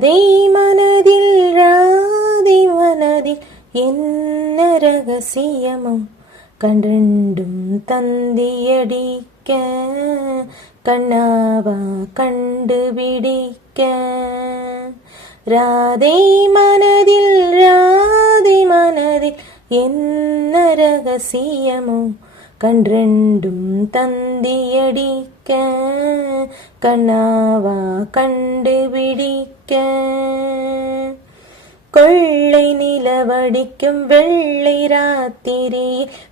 ராதை மனதில் என்ன ரகசியமோ கண்டெண்டும் தந்தியடிக்க கண்ணாவா கண்டுபிடிக்க. ராதை மனதில் என்ன ரகசியமோ கண்டெண்டும் தந்தியடிக்க கண்ணாவா கண்டுபிடிக்க. கொள்ளை நிலவடிக்கும் வெள்ளை ராத்திரி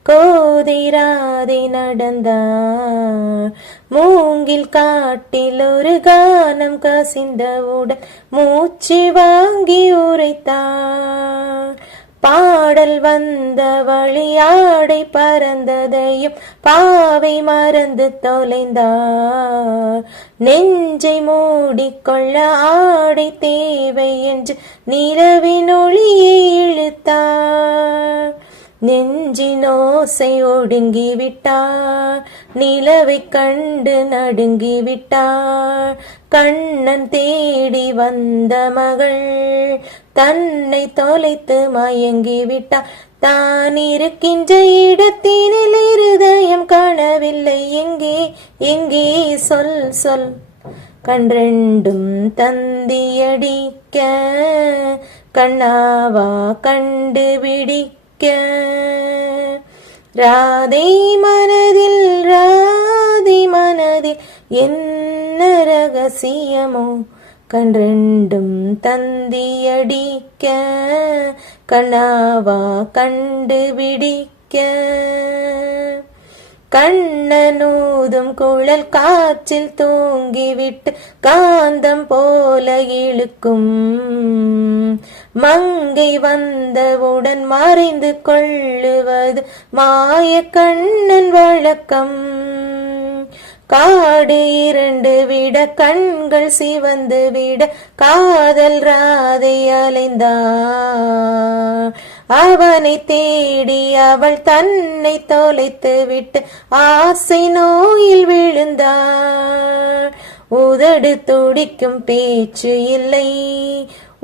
கோதை ராதை நடந்தார். மூங்கில் காட்டில் ஒரு கானம் கசிந்தவுடன் மூச்சு வாங்கி உரைத்தார். பாடல் வந்த வழியாடை பறந்ததையும் பாவை மறந்து தொலைந்தார். நெஞ்சை மூடிக்கொள்ள ஆடை தேவை என்று நிலவின் ஒளியை இழுத்தார். நெஞ்சின் ஓசை ஒடுங்கிவிட்டார். நிலவை கண்டு நடுங்கிவிட்டார். கண்ணன் தேடி வந்த மகள் தன்னை தொலைத்து மயங்கிவிட்டார். தான் இருக்கின்ற இடத்தினில் இருதயம் காணவில்லை. எங்கே எங்கே சொல் சொல். கண்டெண்டும் தந்தியடிக்க கண்ணாவா கண்டுபிடிக்க. ராதை மனதில் என்ன ரகசியமோ கண்டெண்டும் தந்தியடிக்க கண்ணாவா கண்டுபிடிக்க. கண்ணனூதும் குழல் காற்றில் தூங்கிவிட்டு காந்தம் போல இழுக்கும். மங்கை வந்தவுடன் மறைந்து கொள்ளுவது மாய கண்ணன் வழக்கம். காடு இரண்டு விட கண்கள் சிவந்து விட காதல் ராதை அலைந்தார். அவனை தேடி அவள் தன்னை தொலைத்து விட்டு ஆசை நோயில் விழுந்தார். உதடு துடிக்கும் பேச்சு இல்லை,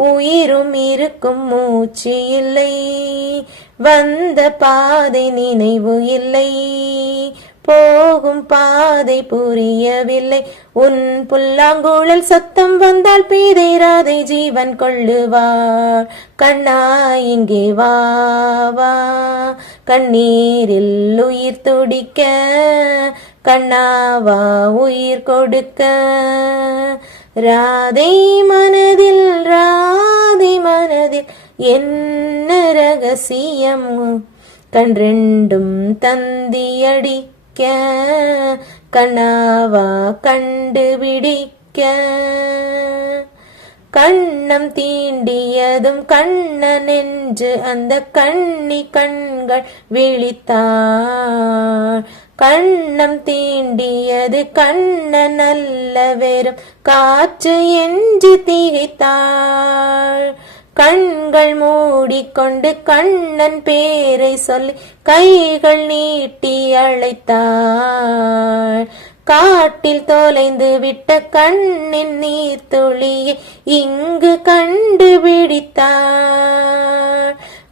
உயிரும் இருக்கும் மூச்சு இல்லை. வந்த பாதை நினைவு இல்லை, போகும் பாதை புரியவில்லை. உன் புல்லாங்குழல் சத்தம் வந்தால் பீதை ராதை ஜீவன் கொள்ளுவார். கண்ணா இங்கே வா வா, கண்ணீரில் உயிர் துடிக்க கண்ணாவா உயிர் கொடுக்க. ராதை மனதில் என்ன ரகசியம் கண்டெண்டும் தந்தியடிக்க கண்ணாவா கண்டுபிடிக்க. கண்ணம் தீண்டியதும் கண்ணன் என்று அந்த கண்ணி கண்கள் விழித்தார். கண்ணம் தீண்டியது கண்ணன் அல்ல வெறும் காற்று என்று திகைத்தாள். கண்கள் மூடிக்கொண்டு கண்ணன் பேரை சொல்லி கைகள் நீட்டி அழைத்தாள். காட்டில் தொலைந்து விட்ட கண்ணின் நீர் துளியை இங்கு கண்டுபிடித்தாள்.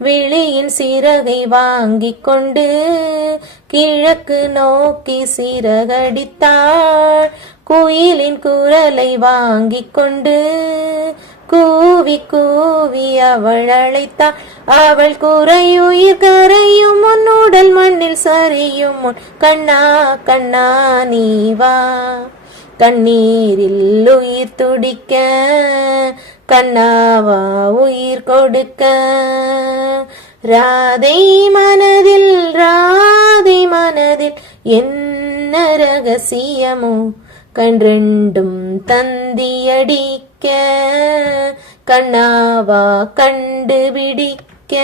விழியின் சிறகை வாங்கிக் கொண்டு கிழக்கு நோக்கி சிறகடித்தாள். குயிலின் குரலை வாங்கிக் கொண்டு கூவி கூவி அவள் அழைத்தாள். அவள் குறையுயிர் கரையும் முன் உடல் மண்ணில் சரியும் முன் கண்ணா கண்ணா நீ வா. கண்ணீரில் உயிர் துடிக்க கண்ணாவா உயிர் கொடுக்க. ராதை மனதில் என்ன ரகசியமோ கண்டெண்டும் தந்தியடிக்க கண்ணாவா கண்டுபிடிக்க.